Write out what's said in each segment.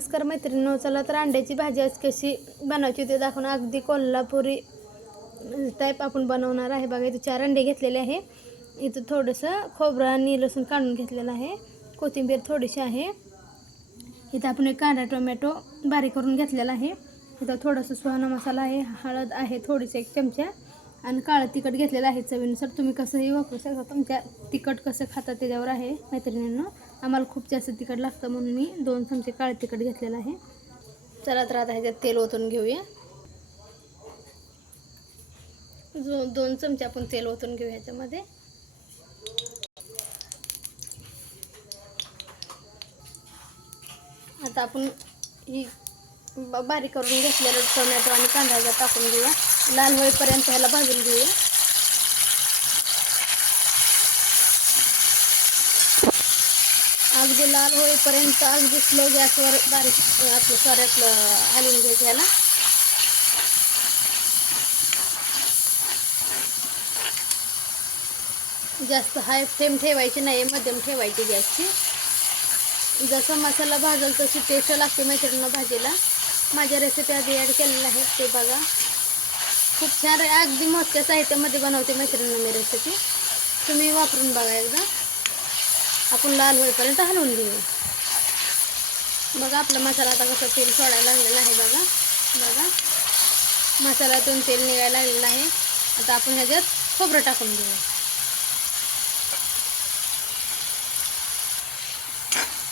नमस्कार मैत्रिणी चला तर अंड्याची भाजी आज कशी बनवायची ते दाखवून. अगदी कोल्हापुरी टाईप आपण बनवणार आहे. बघा इथे चार अंडे घेतलेले आहे. इथं थोडंसं खोबरं आणि लसूण काढून घेतलेलं आहे. कोथिंबीर थोडीशी आहे. इथं आपण एक कांदा टोमॅटो बारीक करून घेतलेला आहे. इथं थोडंसं सुहाणा मसाला आहे हळद आहे थोडीशी एक चमचा. आणि काळं तिखट घेतलेलं आहे. चवीनुसार तुम्ही कसंही वापरू शकता. तुमच्या तिखट कसं खाता त्याच्यावर आहे मैत्रिणींनो. आम्हाला खूप जास्त तिखट लागतं म्हणून मी दोन चमचे काळे तिखट घेतलेलं आहे. चला तर आता ह्याच्यात तेल ओतून घेऊया. जो दोन चमचे आपण तेल ओतून घेऊ ह्याच्यामध्ये. आता आपण ही ब- बारीक करून घेतलेलं टोमॅटो आणि कांदा टाकून घेऊया. लाल होईपर्यंत ह्याला भाजून घेऊया. अगदी लाल होईपर्यंत अगदी स्लो गॅसवर बारीक आपलं सऱ्यातलं हलवून घ्यायचं ह्याला. जास्त हाय फ्लेम ठेवायची नाही मध्यम ठेवायची गॅसची. जसं मसाला भाजल तशी टेस्ट लागते मैत्रिणीनं भाजीला. माझ्या रेसिपी आधी ॲड केलेल्या आहेत ते बघा. खूप छान आहे अगदी मोजक्या साहित्यामध्ये बनवते मैत्रिणीनं मी रेसिपी तुम्ही वापरून बघा एकदा. आपण लाल होईपर्यंत हलवून घेऊ. बघा आपला मसाला आता कसं तेल सोडायला लागलेला आहे बघा. बघा मसाल्यातून तेल निघायला लागलेलं आहे. आता आपण ह्याच्यात खोबरं टाकून घेऊ.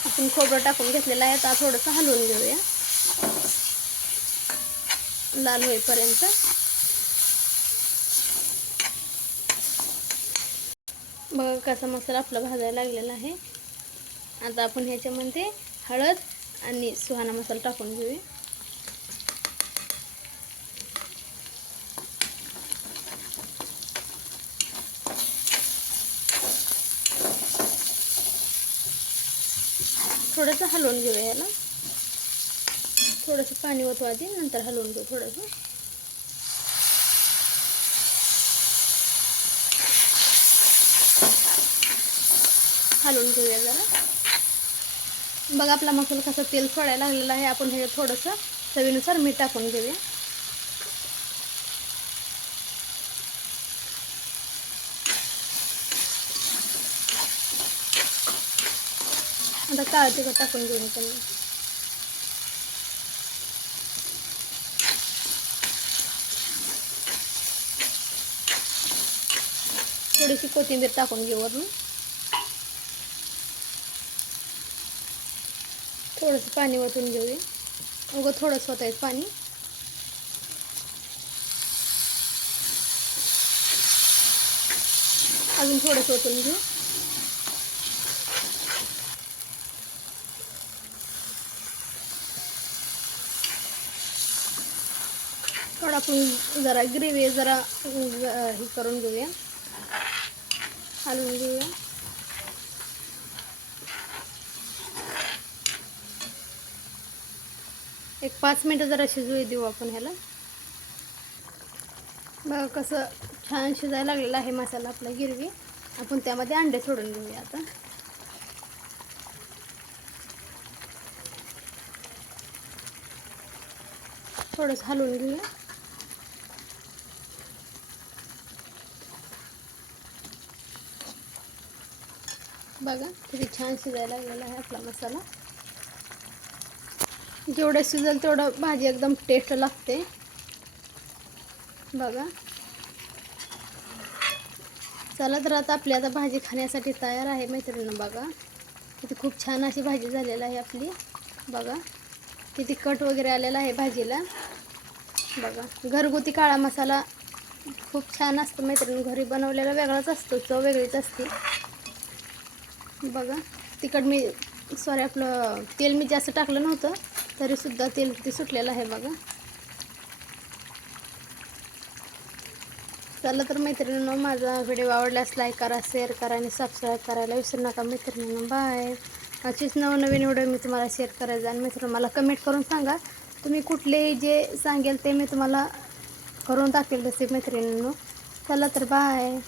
आपण खोबरं टाकून घेतलेलं आहे. आता थोडंसं हलवून घेऊया. लाल होईपर्यंत. बघा कसा मसाला आपला भाजायला लागलेला आहे. आता आपण ह्याच्यामध्ये हळद आणि सुहाणा मसाला टाकून घेऊया. थोडंसं हलवून घेऊया याला. थोडंसं पाणी ओतू आधी नंतर हलवून घेऊ थोडंसं. हलवून घेऊया जरा. बघा आपला मसाला कसा तेल सोडायला लागलेला आहे. आपण हे थोडंसं चवीनुसार मीठ टाकून घेऊया. आता काळं तिखट टाकून घेऊ आपण थोडीशी कोथिंबीर टाकून घेऊ वरून. थोडंसं पाणी वतून घेऊया. उगं थोडंसं होत आहे पाणी. अजून थोडंसं ओतून घेऊ. थोडं आपण जरा ग्रेव्ही जरा हे करून घेऊया. हलवून घेऊया. एक पाच मिनटं जरा शिजू देऊ आपण ह्याला. बघा कसं छान शिजायला लागलेला आहे मसाला आपला गिरवी आपण त्यामध्ये अंडे सोडून घेऊया आता. थोडंसं हलवून घेऊया. बघा किती छान शिजायला लागलेला आहे आपला मसाला. जेवढं शिजेल तेवढं भाजी एकदम टेस्ट लागते. बघा. चला तर आता आपली आता भाजी खाण्यासाठी तयार आहे मैत्रिणी बघा. किती खूप छान अशी भाजी झालेली आहे आपली. बघा. किती कट वगैरे आलेला आहे भाजीला. बघा. घरगुती काळा मसाला खूप छान असतो मैत्रिणी. घरी बनवलेला वेगळाच असतो. चव वेगळीच असते. बघा. तिखट मी सॉरी आपलं तेल मी जास्त टाकलं नव्हतं. तरीसुद्धा तेल किती सुटलेलं आहे बघा. चला तर मैत्रिणींनो माझा व्हिडिओ आवडल्यास लाईक करा शेअर करा आणि सबस्क्राईब करायला विसरू नका मैत्रिणींनो. बाय अशीच नवनवीन व्हिडिओ मी तुम्हाला शेअर करायचा आणि मित्र मला कमेंट करून सांगा तुम्ही कुठलेही जे सांगेल ते मी तुम्हाला करून टाकेल तसे मैत्रिणींनो. चला तर बाय